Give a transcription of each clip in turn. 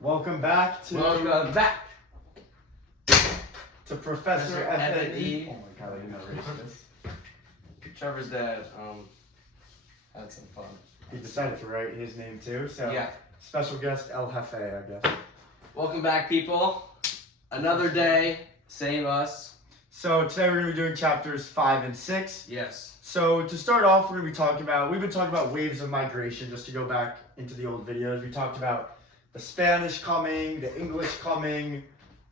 Welcome back to Professor F&E. Oh my god, I didn't know this. Trevor's dad had some fun. He decided to write his name too, so yeah. Special guest El Jefe, I guess. Welcome back, people. Another day, same us. So today we're going to be doing chapters 5 and 6. Yes. So to start off, we've been talking about waves of migration, just to go back into the old videos. We talked about the Spanish coming, the English coming.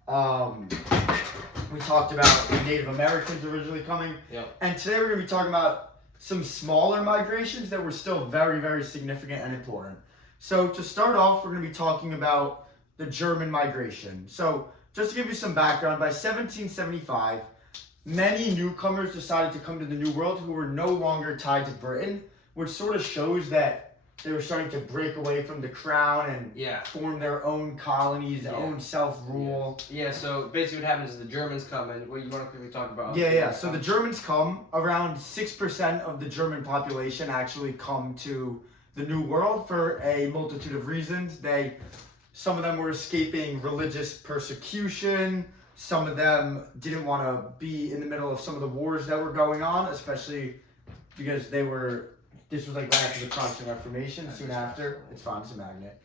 We talked about the Native Americans originally coming. Yep. And today we're going to be talking about some smaller migrations that were still very, very significant and important. So to start off, we're going to be talking about the German migration. So just to give you some background, by 1775, many newcomers decided to come to the New World who were no longer tied to Britain, which sort of shows that they were starting to break away from the crown and form their own colonies, their own self-rule. Yeah, so basically what happens is the Germans come in. What you want to quickly talk about? So the Germans come. Around 6% of the German population actually come to the New World for a multitude of reasons. Some of them were escaping religious persecution. Some of them didn't want to be in the middle of some of the wars that were going on, especially because this was like right after the Protestant Reformation, soon after. It's fine, it's a magnet.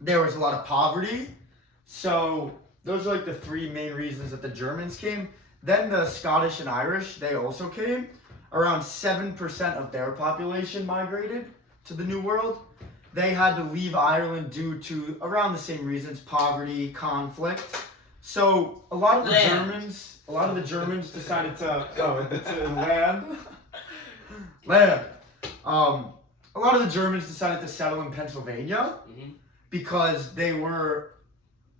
There was a lot of poverty. So those are like the three main reasons that the Germans came. Then the Scottish and Irish, they also came. Around 7% of their population migrated to the New World. They had to leave Ireland due to around the same reasons: poverty, conflict. So a lot of the Germans decided to land. A lot of the Germans decided to settle in Pennsylvania because they were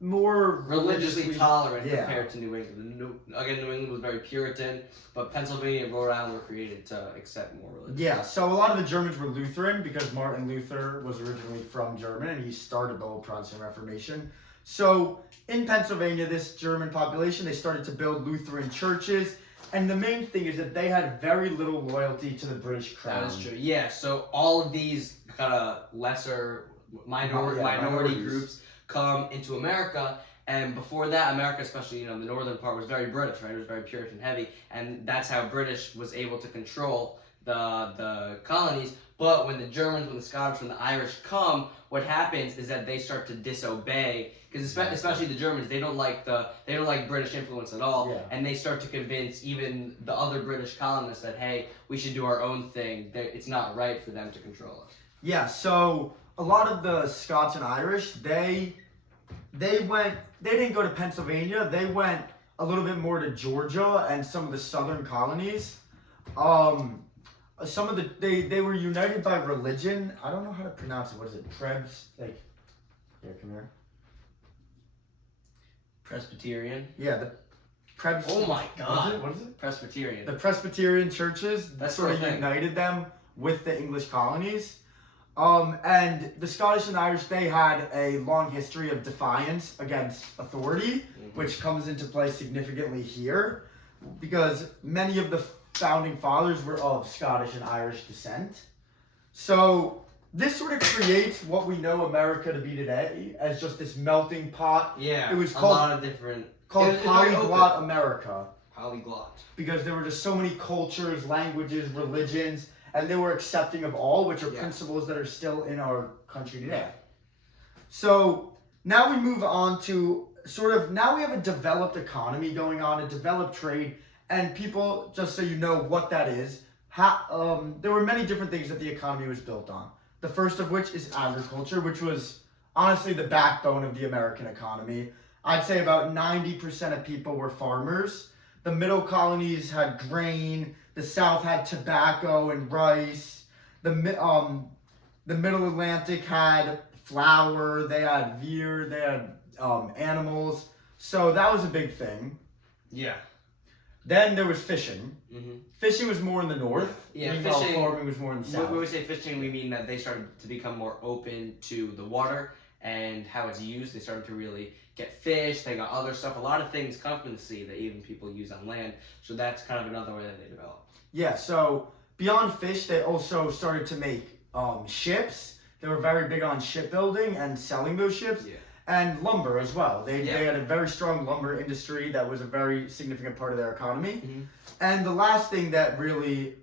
more religiously tolerant compared to New England. New England was very Puritan, but Pennsylvania and Rhode Island were created to accept more religion. Yeah, so a lot of the Germans were Lutheran because Martin Luther was originally from Germany and he started the whole Protestant Reformation. So in Pennsylvania, this German population, they started to build Lutheran churches. And the main thing is that they had very little loyalty to the British crown. That is true. Yeah, so all of these kind of lesser minority groups come into America, and before that, America, especially the northern part, was very British, right? It was very Puritan heavy, and that's how British was able to control the colonies. But when the Germans, when the Scottish, when the Irish come, what happens is that they start to disobey, because especially the Germans, they don't like British influence at all, and they start to convince even the other British colonists that, hey, we should do our own thing. It's not right for them to control us. Yeah, so a lot of the Scots and Irish, they didn't go to Pennsylvania. They went a little bit more to Georgia and some of the southern colonies. They were united by religion. I don't know how to pronounce it. What is it? Come here. Presbyterian. Yeah, the Prebs. Oh my God! What is it? Presbyterian. The Presbyterian churches. That's sort of united them with the English colonies. And the Scottish and Irish, they had a long history of defiance against authority, which comes into play significantly here, because many of the founding fathers were of Scottish and Irish descent. So this sort of creates what we know America to be today as just this melting pot. Yeah, it was called Polyglot America. Polyglot. Because there were just so many cultures, languages, religions, and they were accepting of all, which are principles that are still in our country today. So now we move on to now we have a developed economy going on, a developed trade, and people, just so you know what that is, there were many different things that the economy was built on. The first of which is agriculture, which was honestly the backbone of the American economy. I'd say about 90% of people were farmers. The middle colonies had grain. The South had tobacco and rice. The Middle Atlantic had flour. They had beer. They had animals. So that was a big thing. Yeah. Then there was fishing. Fishing was more in the north. Yeah, fishing. Farming was more in the south. When we say fishing, we mean that they started to become more open to the water and how it's used. They started to really get fish. They got other stuff. A lot of things come from the sea that even people use on land. So that's kind of another way that they developed. Yeah, so beyond fish, they also started to make ships. They were very big on shipbuilding and selling those ships. Yeah. And lumber as well. They had a very strong lumber industry that was a very significant part of their economy. Mm-hmm. And the last thing that really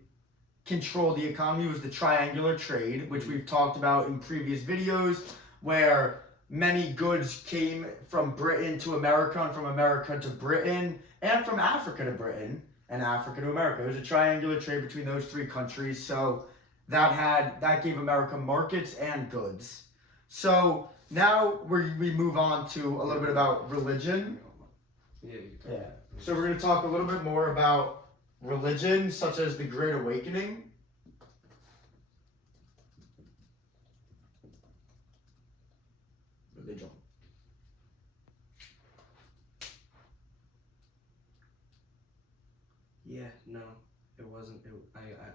controlled the economy was the triangular trade, which we've talked about in previous videos, where many goods came from Britain to America and from America to Britain and from Africa to Britain and Africa to America. It was a triangular trade between those three countries, so that gave America markets and goods. So now we move on to a little bit about religion. Yeah. So we're going to talk a little bit more about religion, such as the Great Awakening. Religion. Yeah, no, it wasn't.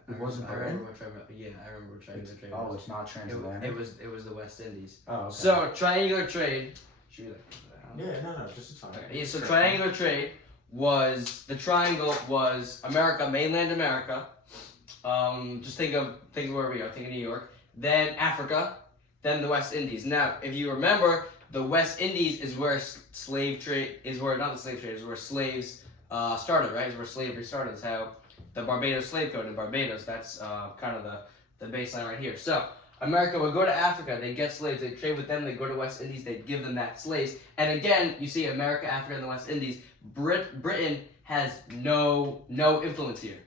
It wasn't I Britain? remember I remember triangular trade. Oh, it's not transatlantic. It was the West Indies. Oh, okay. So triangular trade. Should we No, just it's fine. Okay. Yeah, so triangular trade was the triangle was America, mainland America. Just think of where we are. Think of New York. Then Africa. Then the West Indies. Now, if you remember, the West Indies is where slave trade is where not the slave trade is where slaves started. Right, is where slavery started. It's how the Barbados Slave Code in Barbados. That's kind of the baseline right here. So America would go to Africa, they'd get slaves, they'd trade with them, they'd go to West Indies, they'd give them that slaves. And again, you see America, Africa, and the West Indies, Britain has no influence here.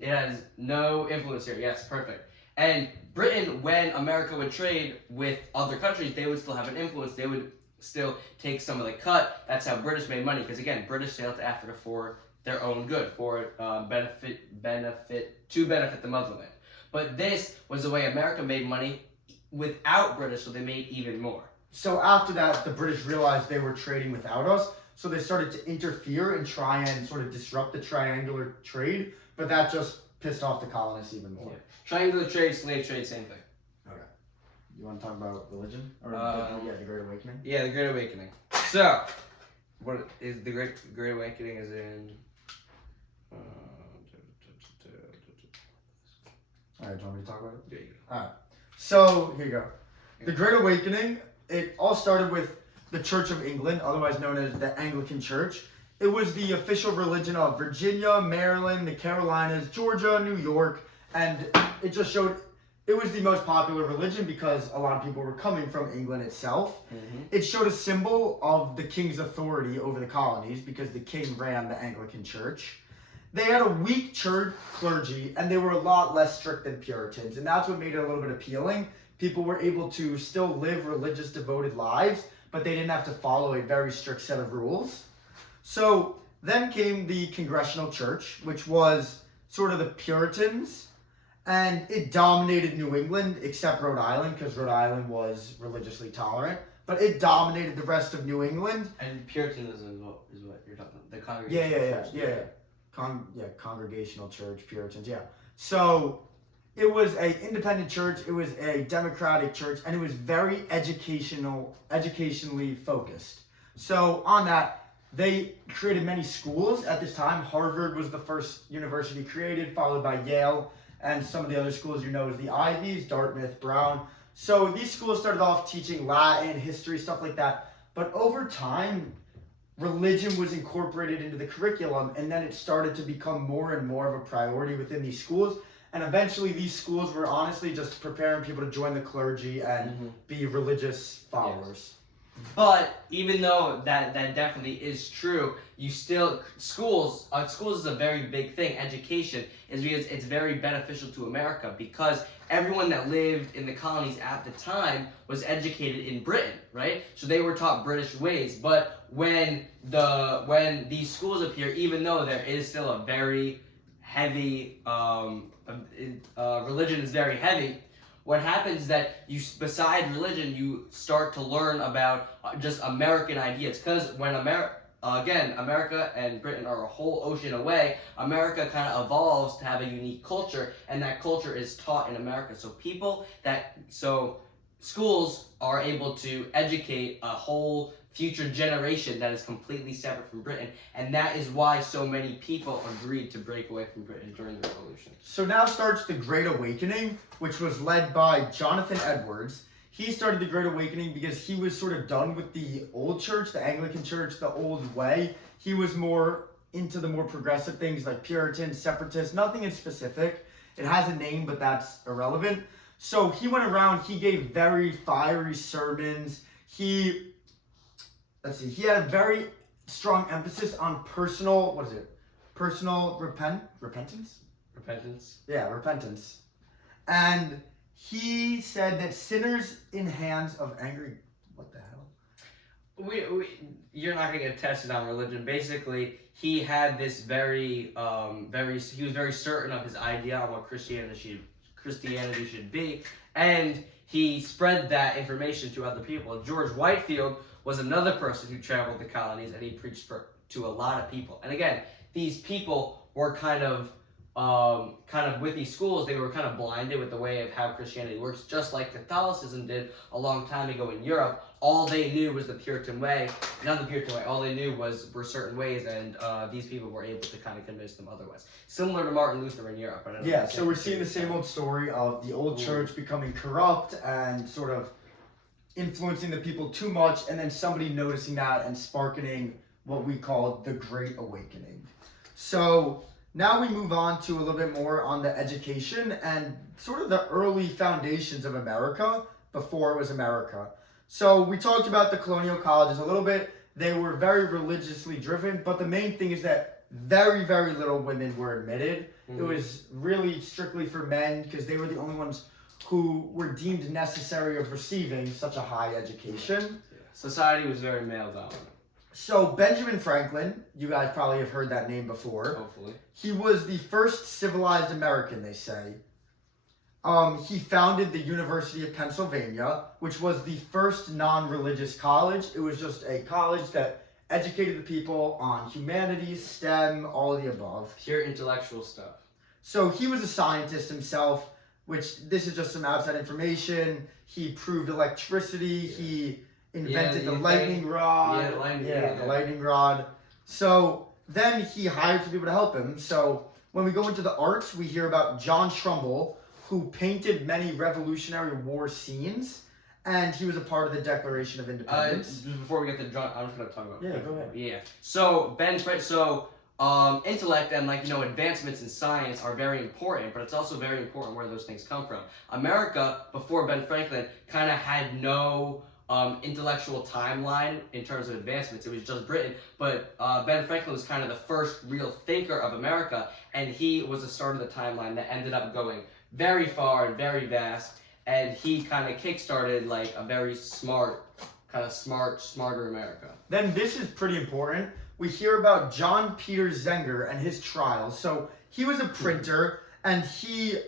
It has no influence here. Yes, perfect. And Britain, when America would trade with other countries, they would still have an influence. They would still take some of the cut. That's how British made money. Because again, British sailed to Africa for their own good, for benefit the motherland. But this was the way America made money without British, so they made even more. So after that, the British realized they were trading without us, so they started to interfere and try and sort of disrupt the triangular trade, but that just pissed off the colonists even more. Yeah. Triangular trade, slave trade, same thing. Okay. You want to talk about religion? Or the Great Awakening? Yeah, the Great Awakening. So, what is the Great Awakening is in... Alright, do you want me to talk about it? There you go. Alright. So, here you go. The Great Awakening, it all started with the Church of England, otherwise known as the Anglican Church. It was the official religion of Virginia, Maryland, the Carolinas, Georgia, New York, and it just showed it was the most popular religion because a lot of people were coming from England itself. Mm-hmm. It showed a symbol of the king's authority over the colonies because the king ran the Anglican Church. They had a weak church clergy, and they were a lot less strict than Puritans, and that's what made it a little bit appealing. People were able to still live religious, devoted lives, but they didn't have to follow a very strict set of rules. So then came the Congregational Church, which was sort of the Puritans, and it dominated New England, except Rhode Island, because Rhode Island was religiously tolerant, but it dominated the rest of New England. And Puritanism is what you're talking about, the Congregational Church. Yeah. Congregational Church, Puritans, yeah. So it was an independent church, it was a democratic church, and it was very educationally focused. So on that, they created many schools at this time. Harvard was the first university created, followed by Yale, and some of the other schools you know as the Ivies, Dartmouth, Brown. So these schools started off teaching Latin, history, stuff like that. But over time, religion was incorporated into the curriculum, and then it started to become more and more of a priority within these schools. And eventually these schools were honestly just preparing people to join the clergy and be religious followers. Yes. But even though that definitely is true, you still schools is a very big thing. Education is because it's very beneficial to America because everyone that lived in the colonies at the time was educated in Britain, right? So they were taught British ways. But when these schools appear, even though there is still a very heavy religion is very heavy. What happens is that beside religion, you start to learn about just American ideas. Because when America and Britain are a whole ocean away, America kind of evolves to have a unique culture, and that culture is taught in America. So schools are able to educate a whole future generation that is completely separate from Britain, and that is why so many people agreed to break away from Britain during the Revolution. So now starts the Great Awakening, which was led by Jonathan Edwards. He started the Great Awakening because he was sort of done with the old church, the Anglican church, the old way. He was more into the more progressive things like Puritan, separatist, nothing in specific. It has a name, but that's irrelevant. So he went around, he gave very fiery sermons. He had a very strong emphasis on personal repentance? Repentance? Yeah, repentance. And he said that sinners in hands of angry, what the hell? You're not going to get tested on religion. Basically, he had this he was very certain of his idea on what Christianity should be, and he spread that information to other people. George Whitefield was another person who traveled the colonies, and he preached to a lot of people. And again, these people were kind of with these schools, they were kind of blinded with the way of how Christianity works, just like Catholicism did a long time ago in Europe. All they knew was the Puritan way, not the Puritan way. All they knew were certain ways, and these people were able to kind of convince them otherwise. Similar to Martin Luther in Europe. Yeah, so we're seeing the same old story of the old church becoming corrupt and sort of influencing the people too much, and then somebody noticing that and sparking what we call the Great Awakening. So now we move on to a little bit more on the education and sort of the early foundations of America before it was America. So we talked about the colonial colleges a little bit. They were very religiously driven, but the main thing is that very, very little women were admitted. Mm-hmm. It was really strictly for men because they were the only ones who were deemed necessary of receiving such a high education. Yeah. Society was very male dominant. So Benjamin Franklin, you guys probably have heard that name before. Hopefully. He was the first civilized American, they say. He founded the University of Pennsylvania, which was the first non-religious college. It was just a college that educated the people on humanities, STEM, all of the above. Pure intellectual stuff. So he was a scientist himself, which this is just some outside information. He proved electricity. Yeah. He invented the lightning rod. The lightning rod. So then he hired some people to help him. So when we go into the arts, we hear about John Trumbull, who painted many Revolutionary War scenes, and he was a part of the Declaration of Independence. Before we get to John, I'm just going to talk about. Yeah, go ahead. Yeah. So intellect and advancements in science are very important, but it's also very important where those things come from. America before Ben Franklin kind of had no intellectual timeline in terms of advancements. It was just Britain, but Ben Franklin was kind of the first real thinker of America, and he was the start of the timeline that ended up going very far and very vast, and he kind of kickstarted a very smarter America. Then this is pretty important. We hear about John Peter Zenger and his trials. So he was a printer, and he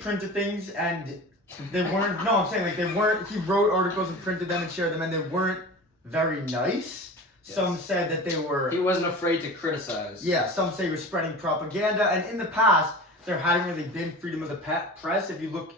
printed things, and they weren't. No, I'm saying they weren't. He wrote articles and printed them and shared them, and they weren't very nice. Yes. Some said that they were. He wasn't afraid to criticize. Yeah, some say he was spreading propaganda, and in the past there hadn't really been freedom of the press. If you look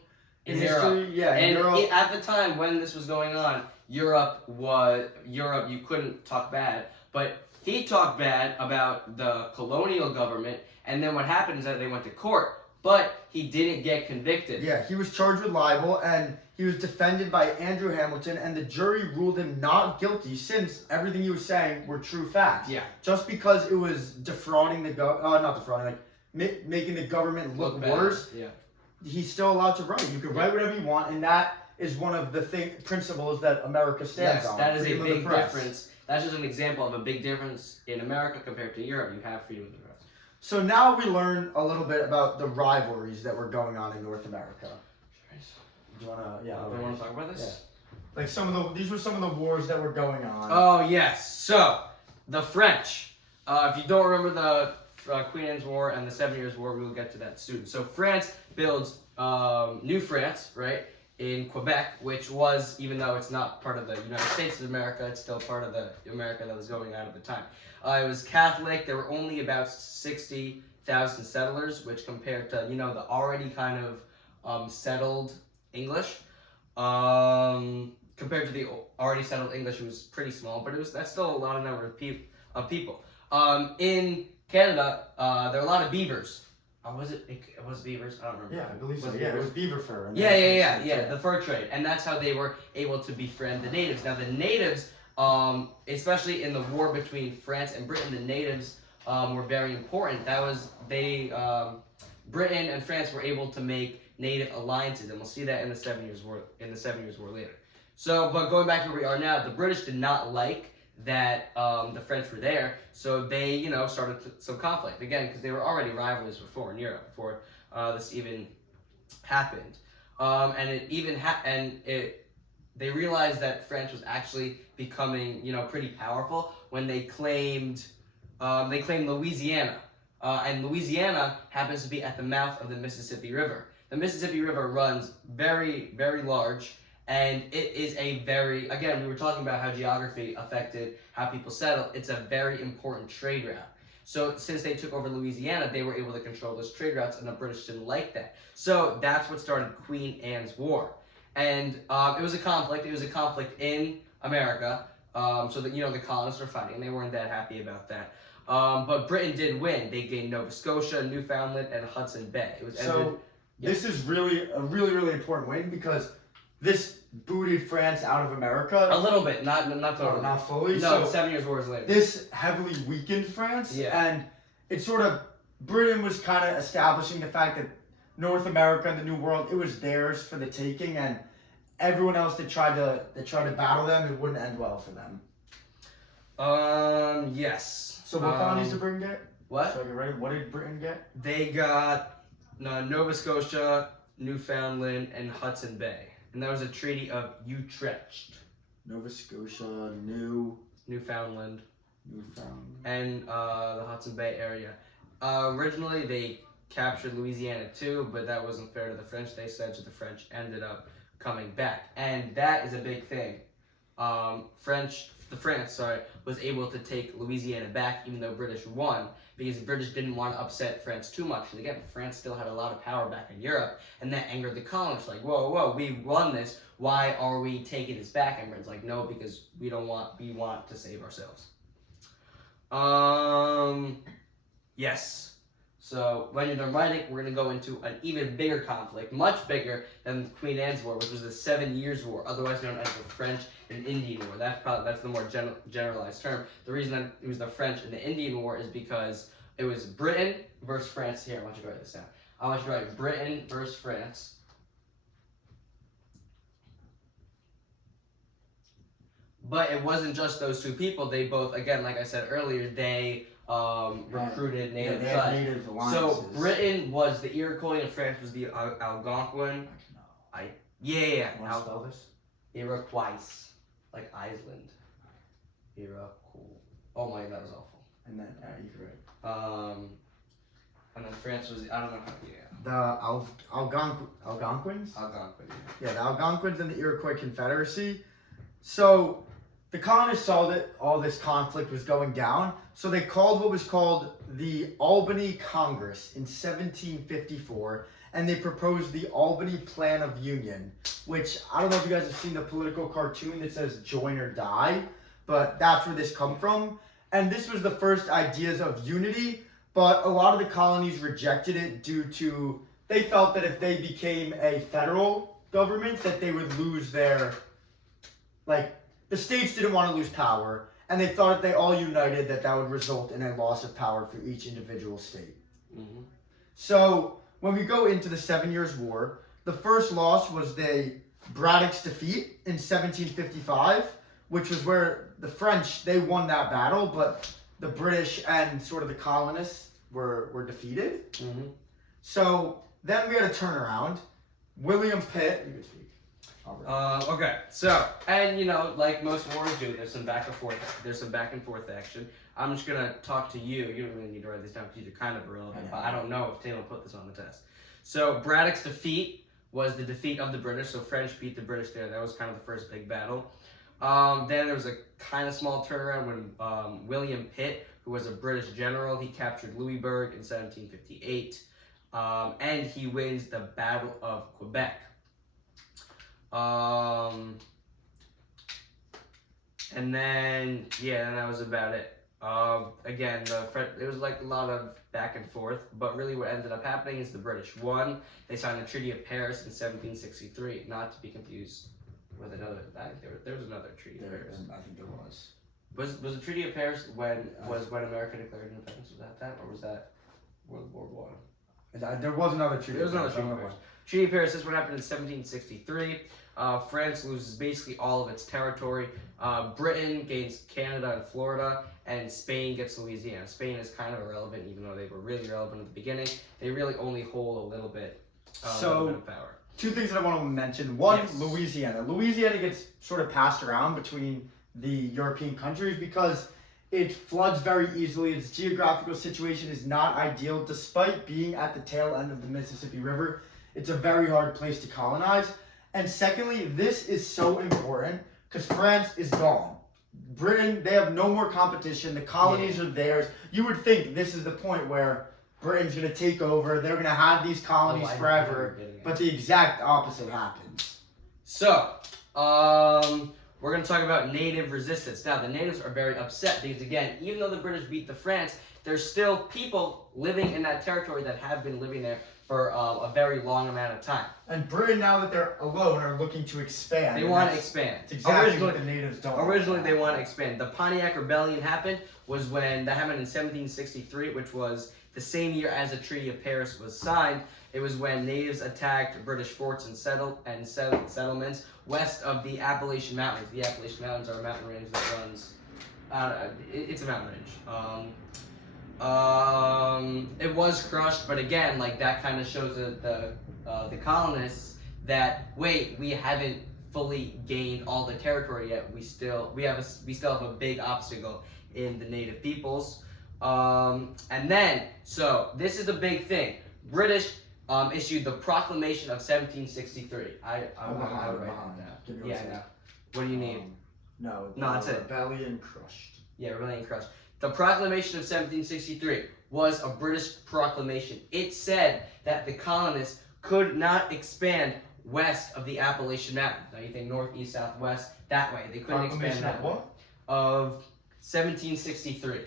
in history, Europe. At the time when this was going on, Europe. You couldn't talk bad, but he talked bad about the colonial government, and then what happened is that they went to court. But he didn't get convicted. Yeah, he was charged with libel, and he was defended by Andrew Hamilton, and the jury ruled him not guilty since everything he was saying were true facts. Yeah. Just because it was defrauding making the government look worse. Yeah. He's still allowed to write. You can write whatever you want, and that is one of the principles that America stands on. That is a big difference. That's just an example of a big difference in America compared to Europe. You have freedom of the press. So now we learn a little bit about the rivalries that were going on in North America. Do you wanna? Yeah. Do you want to talk about this? Yeah. These were some of the wars that were going on. Oh yes. So the French. If you don't remember the Queen Anne's War and the 7 Years' War, we will get to that soon. So France builds New France, right, in Quebec, which was, even though it's not part of the United States of America, it's still part of the America that was going on at the time. It was Catholic. There were only about 60,000 settlers, which compared to, the already kind of settled English, Compared to the already settled English, it was pretty small, but that's still a lot of number of people. In Canada, there are a lot of beavers. Was it beavers? I don't remember. Yeah, I believe so. Yeah, it was beaver fur. And Yeah, the fur trade, and that's how they were able to befriend the natives. Now the natives, especially in the war between France and Britain, the natives were very important. Britain and France were able to make native alliances, and we'll see that in the 7 Years' War. Later. So, but going back to where we are now, the British did not like that the French were there, so they, started some conflict again because they were already rivals before in Europe before this even happened, they realized that France was actually becoming, pretty powerful when they claimed Louisiana, and Louisiana happens to be at the mouth of the Mississippi River. The Mississippi River runs very, very large. And it is again, we were talking about how geography affected how people settle. It's a very important trade route. So since they took over Louisiana, they were able to control those trade routes, and the British didn't like that. So that's what started Queen Anne's War. And it was a conflict. It was a conflict in America. So that, the colonists were fighting, and they weren't that happy about that. But Britain did win. They gained Nova Scotia, Newfoundland, and Hudson Bay. This is really a really, really important win because this booted France out of America. A little bit, not totally. Not fully. No, 7 Years' War later. This heavily weakened France, and it Britain was kind of establishing the fact that North America and the New World, it was theirs for the taking, and everyone else that tried to battle them, it wouldn't end well for them. Yes. So what colonies did Britain get? What? So ready? What did Britain get? They got Nova Scotia, Newfoundland, and Hudson Bay. And that was a Treaty of Utrecht. Nova Scotia, Newfoundland, and the Hudson Bay area. Originally, they captured Louisiana too, but that wasn't fair to the French. They said, so the French ended up coming back, and that is a big thing. France was able to take Louisiana back, even though British won, because the British didn't want to upset France too much. And again, France still had a lot of power back in Europe, and that angered the colonists. Like, whoa, we won this. Why are we taking this back? And Britain's like, no, because we want to save ourselves. Yes. So when you're done writing, we're going to go into an even bigger conflict, much bigger than Queen Anne's War, which was the 7 Years' War, otherwise known as the French and Indian War. That's the more generalized term. The reason that it was the French and the Indian War is because it was Britain versus France. Here, I want you to write this down. I want you to write Britain versus France. But it wasn't just those two people. They both, again, like I said earlier, they recruited native tribes. So Britain was the Iroquois and France was the Algonquin. Want to spell this? Iroquois, like Iceland. Iroquois. Oh my God, that was awful. And then you're right. And then France was, I don't know how. The Algonquins. Algonquin. Yeah, the Algonquins and the Iroquois Confederacy. So the colonists saw that all this conflict was going down, so they called what was called the Albany Congress in 1754, and they proposed the Albany Plan of Union, which I don't know if you guys have seen the political cartoon that says join or die, but that's where this come from. And this was the first ideas of unity, but a lot of the colonies rejected it due to, they felt that if they became a federal government, that they would lose their, the states didn't want to lose power, and they thought if they all united that would result in a loss of power for each individual state. Mm-hmm. So when we go into the 7 Years' War, the first loss was Braddock's defeat in 1755, which was where the French, they won that battle, but the British and sort of the colonists were defeated. Mm-hmm. So then we had a turnaround. William Pitt. Okay, so, and like most wars do, there's some back and forth action. I'm just gonna talk to you. You don't really need to write this down because they're kind of irrelevant, but I don't know if Taylor put this on the test. So Braddock's defeat was the defeat of the British, so French beat the British there. That was kind of the first big battle. Then there was a kind of small turnaround when William Pitt, who was a British general, he captured Louisbourg in 1758, and he wins the Battle of Quebec. And then that was about it. Again, it was like a lot of back and forth, but really what ended up happening is the British won. They signed the Treaty of Paris in 1763, not to be confused with another. I think there was another Treaty of Paris. I think there was. Was the Treaty of Paris when America declared independence? Was that, or was that World War One? There was another treaty. There was another Treaty of Paris. Treaty of Paris. This one happened in 1763. France loses basically all of its territory. Britain gains Canada and Florida, and Spain gets Louisiana. Spain is kind of irrelevant, even though they were really relevant at the beginning. They really only hold a little bit of power. Two things that I want to mention. One, Yes. Louisiana. Louisiana gets sort of passed around between the European countries because it floods very easily. Its geographical situation is not ideal. Despite being at the tail end of the Mississippi River, it's a very hard place to colonize. And secondly, this is so important because France is gone. Britain, they have no more competition. The colonies are theirs. You would think this is the point where Britain's going to take over. They're going to have these colonies forever. But the exact opposite happens. So, we're going to talk about native resistance. Now, the natives are very upset because, again, even though the British beat the France, there's still people living in that territory that have been living there for a very long amount of time. And Britain, now that they're alone, are looking to expand. They want to expand. It's exactly what the natives don't. Originally, they want to expand. The Pontiac Rebellion happened in 1763, which was the same year as the Treaty of Paris was signed. It was when natives attacked British forts and settlements west of the Appalachian Mountains. The Appalachian Mountains are a mountain range that runs. It's a mountain range. It was crushed, but again, like that kind of shows the colonists that we haven't fully gained all the territory yet. We still have a big obstacle in the native peoples. And then, so this is the big thing. British issued the Proclamation of 1763. I'm behind right now. Yeah, no. What do you need? No, that's it. Rebellion crushed. Yeah, rebellion crushed. The Proclamation of 1763 was a British proclamation. It said that the colonists could not expand west of the Appalachian Mountains. Now you think north, east, south, west, that way. They couldn't expand that way. Of 1763.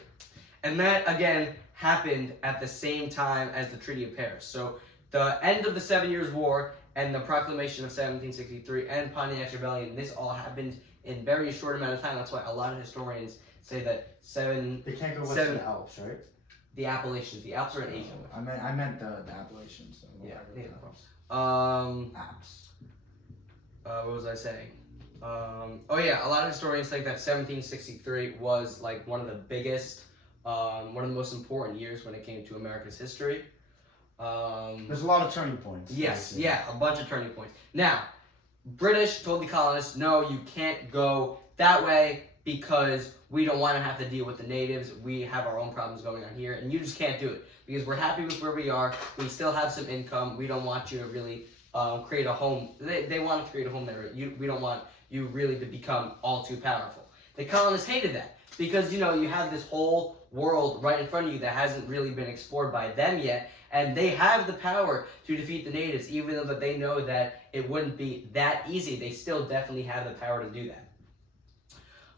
And that, again, happened at the same time as the Treaty of Paris. So the end of the 7 Years' War and the Proclamation of 1763 and Pontiac's Rebellion, this all happened in very short amount of time. That's why a lot of historians say that They can't go west of the Alps, right? The Appalachians. The Alps are in Asia. I meant the Appalachians. So Yeah. Alps. What was I saying? A lot of historians think that 1763 was like one of the biggest, one of the most important years when it came to America's history. There's a lot of turning points. Yes, a bunch of turning points. Now, British told the colonists, no, you can't go that way because we don't want to have to deal with the natives. We have our own problems going on here, and you just can't do it because we're happy with where we are. We still have some income. We don't want you to really create a home. They want to create a home there. We don't want you really to become all too powerful. The colonists hated that because, you have this whole world right in front of you that hasn't really been explored by them yet, and they have the power to defeat the natives, even though that they know that it wouldn't be that easy. They still definitely have the power to do that.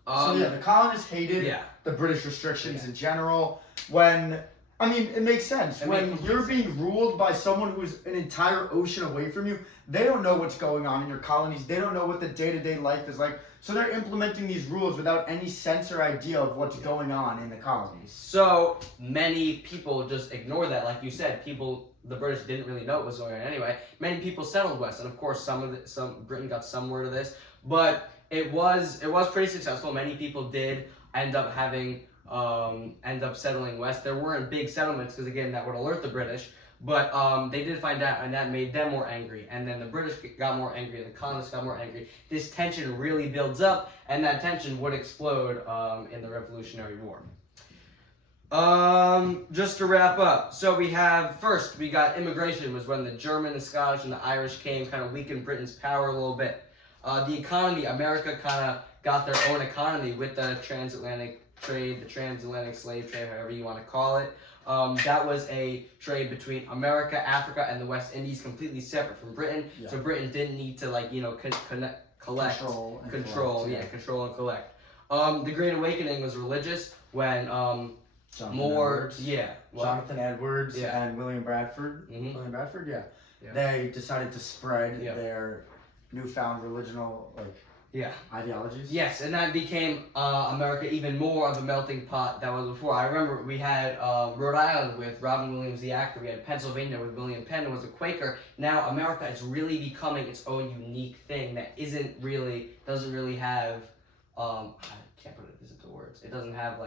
The colonists hated the British restrictions in general. It makes sense. When you're being ruled by someone who's an entire ocean away from you, they don't know what's going on in your colonies. They don't know what the day-to-day life is like. So they're implementing these rules without any sense or idea of what's going on in the colonies. So many people just ignore that. Like you said, the British didn't really know what was going on anyway. Many people settled west, and of course, Britain got some word of this, but it was pretty successful. Many people did end up settling west. There weren't big settlements because, again, that would alert the British, but they did find out, and that made them more angry. And then the British got more angry, and the colonists got more angry. This tension really builds up, and that tension would explode in the Revolutionary War. Just to wrap up, so we got immigration, was when the German, the Scottish, and the Irish came, kind of weakened Britain's power a little bit. The economy, America kind of got their own economy with the transatlantic trade, the transatlantic slave trade, however you want to call it. that was a trade between America, Africa, and the West Indies, completely separate from Britain. Yeah. So Britain didn't need to collect, Control and control and collect. The Great Awakening was religious when Jonathan Edwards Yeah. and William Bradford. Mhm. William Bradford, Yeah. They decided to spread Yeah. their newfound religional ideologies. Yes, and that became America even more of a melting pot than was before. I remember we had Rhode Island with Robin Williams, the actor. We had Pennsylvania with William Penn, who was a Quaker. Now America is really becoming its own unique thing that doesn't really have. I can't put it into words. It doesn't have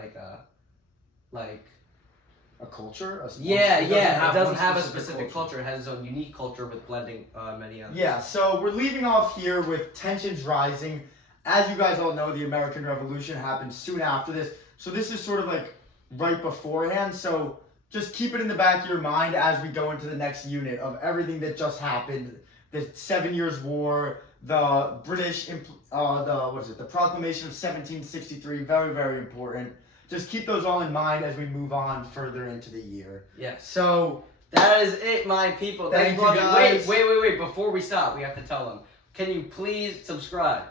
A culture. It doesn't have a specific culture. It has its own unique culture with blending many others. Yeah, so we're leaving off here with tensions rising. As you guys all know, the American Revolution happened soon after this. So this is sort of like right beforehand. So just keep it in the back of your mind as we go into the next unit of everything that just happened. The 7 Years' War, the British, the Proclamation of 1763, very, very important. Just keep those all in mind as we move on further into the year. Yes. So that is it, my people. Thank you, guys. Wait. Before we stop, we have to tell them. Can you please subscribe?